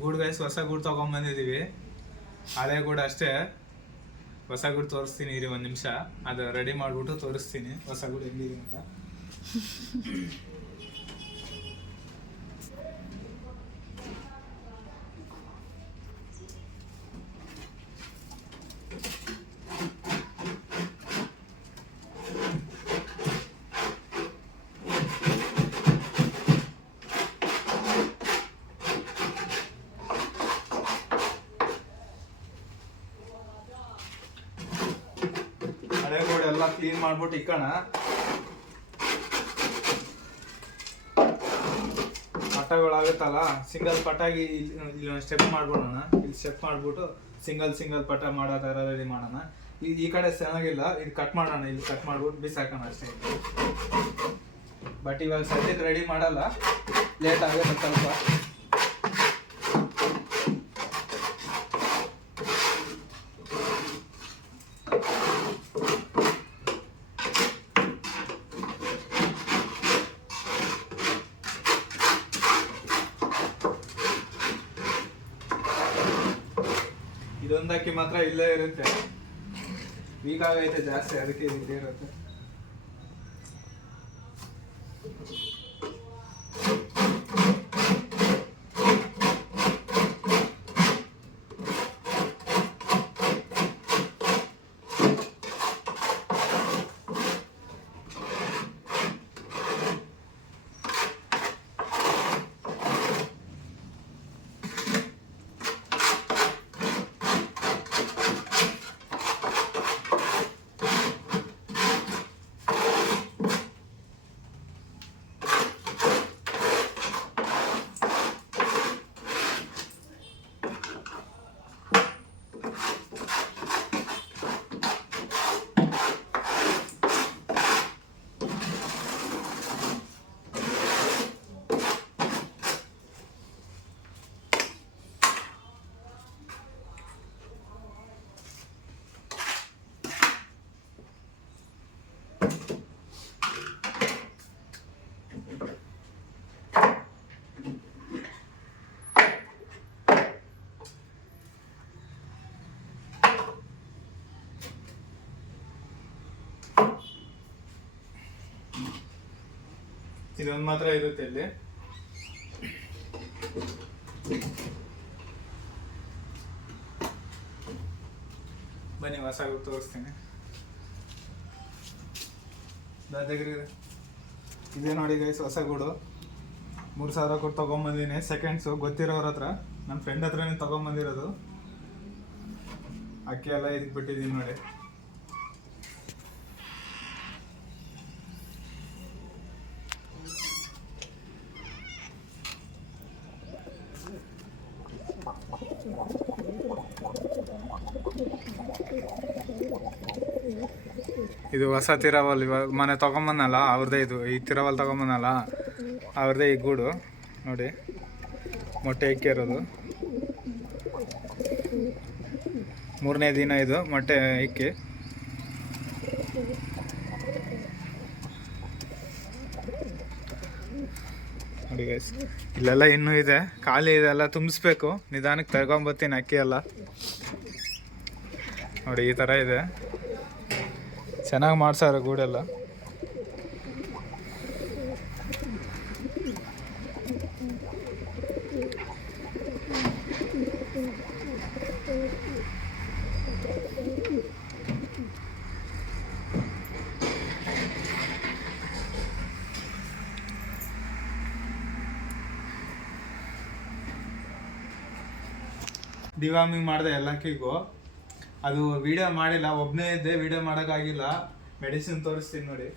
ಗೂಡು ಗೈಸ್ ಹೊಸ ಗೂಡು ತೊಗೊಂಬಂದಿದ್ದೀವಿ. ಹಳೆ ಗೂಡು ಅಷ್ಟೇ, ಹೊಸ ಗೂಡು ತೋರಿಸ್ತೀನಿ ಇರಿ ಒಂದು ನಿಮಿಷ. ಅದು ರೆಡಿ ಮಾಡಿಬಿಟ್ಟು ತೋರಿಸ್ತೀನಿ ಹೊಸ ಗೂಡು ಹೆಂಗಿದೆ ಅಂತ. ಹಳೆ ಗೋಡೆ ಎಲ್ಲ ಕ್ಲೀನ್ ಮಾಡ್ಬಿಟ್ಟು ಇಕ್ಕೋಣ. ಪಟಗಳಾಗುತ್ತಲ್ಲ, ಸಿಂಗಲ್ ಪಟಾಗಿ ಇಲ್ಲಿ ಸ್ಟೆಪ್ ಮಾಡ್ಬಿಡೋಣ. ಇಲ್ಲಿ ಸ್ಟೆಪ್ ಮಾಡ್ಬಿಟ್ಟು ಸಿಂಗಲ್ ಪಟ ಮಾಡೋ ಥರ ರೆಡಿ ಮಾಡೋಣ. ಈ ಕಡೆ ಚೆನ್ನಾಗಿಲ್ಲ, ಇದು ಕಟ್ ಮಾಡೋಣ. ಇಲ್ಲಿ ಕಟ್ ಮಾಡ್ಬಿಟ್ಟು ಬಿಸಾಕೋಣ ಅಷ್ಟೇ. ಬಟ್ ಇವಾಗ ಸದ್ಯಕ್ಕೆ ರೆಡಿ ಮಾಡಲ್ಲ, ಲೇಟ್ ಆಗುತ್ತೆ ಸ್ವಲ್ಪ. ಇದೊಂದಕ್ಕೆ ಮಾತ್ರ ಇಲ್ಲೇ ಇರುತ್ತೆ, ವೀಕ್ ಆಗೈತೆ ಜಾಸ್ತಿ, ಅದಕ್ಕೆ ಇಲ್ಲೇ ಇರುತ್ತೆ. ಇದೊಂದು ಮಾತ್ರ ಇರುತ್ತೆ ಇಲ್ಲಿ. ಬನ್ನಿ ಹೊಸ ಗೂಡು ತೋರಿಸ್ತೀನಿ. ಇದೇ ನೋಡಿ ಗೈಸ್, ಹೊಸ ಗೂಡು 3,000 ಕೊಟ್ಟು ತೊಗೊಂಬಂದಿನಿ. ಸೆಕೆಂಡ್ಸು ಗೊತ್ತಿರೋರ ಹತ್ರ, ನನ್ನ ಫ್ರೆಂಡ್ ಹತ್ರನೇ ತೊಗೊಂಬಂದಿರೋದು. ಅಕ್ಕಿ ಎಲ್ಲ ಇದಕ್ಕೆ ಬಿಟ್ಟಿದ್ದೀನಿ ನೋಡಿ. ಇದು ಹೊಸ ತಿರವಲ್, ಇವಾಗ ಮನೆ ತೊಗೊಂಬಂದಲ್ಲ ಅವ್ರದ್ದೇ. ಇದು ಈ ತಿರವಲ್ ತೊಗೊಂಬಂದಲ್ಲ ಅವ್ರದ್ದೇ ಈ ಗೂಡು ನೋಡಿ. ಮೊಟ್ಟೆ ಇಕ್ಕಿರೋದು 3ನೇ ದಿನ ಇದು ಮೊಟ್ಟೆ ಇಕ್ಕಿ. ನೋಡಿ ಗೈಸ್, ಇಲ್ಲೆಲ್ಲ ಇನ್ನೂ ಇದೆ, ಖಾಲಿ ಇದೆಲ್ಲ ತುಂಬಿಸ್ಬೇಕು. ನಿಧಾನಕ್ಕೆ ತಗೊಂಬತ್ತೀನಿ ಅಕ್ಕಿ ಎಲ್ಲ. ನೋಡಿ ಈ ಥರ ಇದೆ, ಚೆನ್ನಾಗಿ ಮಾಡ್ಸಾರ ಗೂಡೆಲ್ಲ. ಡಿವಾರ್ಮಿಂಗ್ ಮಾಡಿದೆ ಎಲ್ಲಕ್ಕಿಗೂ. ಅದು ವಿಡಿಯೋ ಮಾಡಿಲ್ಲ, ಒಬ್ಬನೇ ಇದ್ದೆ, ವಿಡಿಯೋ ಮಾಡೋಕ್ಕಾಗಿಲ್ಲ. ಮೆಡಿಸಿನ್ ತೋರಿಸ್ತೀನಿ ನೋಡಿ.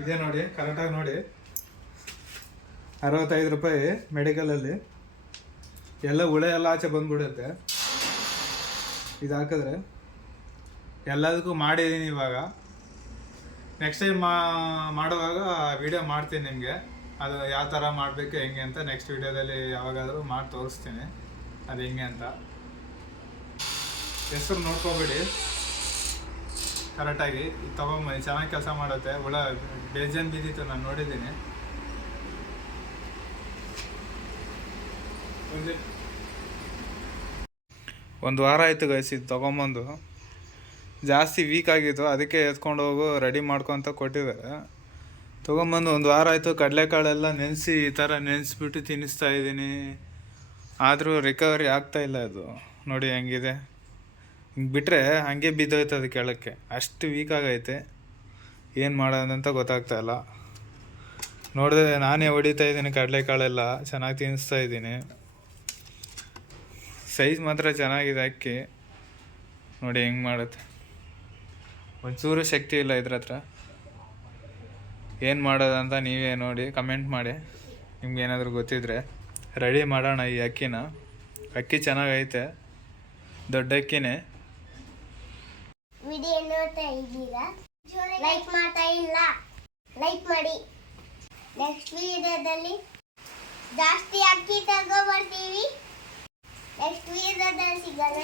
ಇದೇ ನೋಡಿ, ಕರೆಕ್ಟಾಗಿ ನೋಡಿ. 65 ರೂಪಾಯಿ ಮೆಡಿಕಲಲ್ಲಿ. ಎಲ್ಲ ಹುಳೆ ಎಲ್ಲ ಆಚೆ ಬಂದ್ಬಿಡುತ್ತೆ ಇದು ಹಾಕಿದ್ರೆ. ಎಲ್ಲದಕ್ಕೂ ಮಾಡಿದ್ದೀನಿ ಇವಾಗ. ನೆಕ್ಸ್ಟ್ ಟೈಮ್ ಮಾಡುವಾಗ ವಿಡಿಯೋ ಮಾಡ್ತೀನಿ ನಿಮಗೆ, ಅದು ಯಾವ ಥರ ಮಾಡಬೇಕು ಹೆಂಗೆ ಅಂತ. ನೆಕ್ಸ್ಟ್ ವಿಡಿಯೋದಲ್ಲಿ ಯಾವಾಗಾದರೂ ಮಾಡಿ ತೋರಿಸ್ತೀನಿ ಅದು ಹೆಂಗೆ ಅಂತ. ಹೆಸರು ನೋಡ್ಕೋಬೇಡಿ. ಕರೆಕ್ಟಾಗಿ ಇದು ತೊಗೊಂಬನ್ನಿ, ಚೆನ್ನಾಗಿ ಕೆಲಸ ಮಾಡುತ್ತೆ. ಹುಳ ಬೇಜಾನ್ ಬಿದ್ದಿತ್ತು, ನಾನು ನೋಡಿದ್ದೀನಿ. ಒಂದು ವಾರ ಆಯಿತು ಗೈಸ್ ಇದು ತೊಗೊಂಬಂದು. ಜಾಸ್ತಿ ವೀಕ್ ಆಗಿತ್ತು, ಅದಕ್ಕೆ ಎತ್ಕೊಂಡು ಹೋಗು ರೆಡಿ ಮಾಡ್ಕೊತ ಕೊಟ್ಟಿದ್ದಾರೆ. ತೊಗೊಂಬಂದು ಒಂದು ವಾರ ಆಯಿತು. ಕಡಲೆಕಾಳೆಲ್ಲ ನೆನೆಸಿ ಈ ಥರ ನೆನೆಸ್ಬಿಟ್ಟು ತಿನ್ನಿಸ್ತಾ ಇದ್ದೀನಿ. ಆದರೂ ರಿಕವರಿ ಆಗ್ತಾಯಿಲ್ಲ ಅದು. ನೋಡಿ ಹೆಂಗಿದೆ, ಹಿಂಗೆ ಬಿಟ್ಟರೆ ಹಾಗೆ ಬಿದ್ದೋಯ್ತದೆ ಕೆಳಕ್ಕೆ, ಅಷ್ಟು ವೀಕ್ ಆಗೈತೆ. ಏನು ಮಾಡೋದಂತ ಗೊತ್ತಾಗ್ತಾಯಿಲ್ಲ. ನೋಡಿದ್ರೆ ನಾನೇ ಹೊಡಿತಾ ಇದ್ದೀನಿ, ಕಡಲೆಕಾಳೆಲ್ಲ ಚೆನ್ನಾಗಿ ತಿನ್ನಿಸ್ತಾ ಇದ್ದೀನಿ. ಸೈಜ್ ಮಾತ್ರ ಚೆನ್ನಾಗಿದೆ ಅಕ್ಕಿ. ನೋಡಿ ಹೆಂಗೆ ಮಾಡುತ್ತೆ. ಒಂಚೂರು ಶಕ್ತಿ ಇಲ್ಲ ಇದ್ರ ಹತ್ರ. ಏನು ಮಾಡೋದಂತ ನೀವೇ ನೋಡಿ ಕಮೆಂಟ್ ಮಾಡಿ, ನಿಮ್ಗೆ ಏನಾದರೂ ಗೊತ್ತಿದ್ರೆ. ರೆಡಿ ಮಾಡೋಣ ಈ ಅಕ್ಕಿನ. ಅಕ್ಕಿ ಚೆನ್ನಾಗೈತೆ, ದೊಡ್ಡ ಅಕ್ಕಿನೇ. ವಿಡಿಯೋ ನೋಡ್ತಾ ಇದ್ದೀರಾ? ಲೈಕ್ ಮಾಡ್ತಾ ಇಲ್ಲ, ಲೈಕ್ ಮಾಡಿ. ನೆಕ್ಸ್ಟ್ ವಿಡಿಯೋದಲ್ಲಿ ಜಾಸ್ತಿ ಅಕ್ಕಿ ತಗೋ ಬರ್ತೀವಿ. ನೆಕ್ಸ್ಟ್ ವಿಡಿಯೋದಲ್ಲಿ ಸಿಗೋಣ.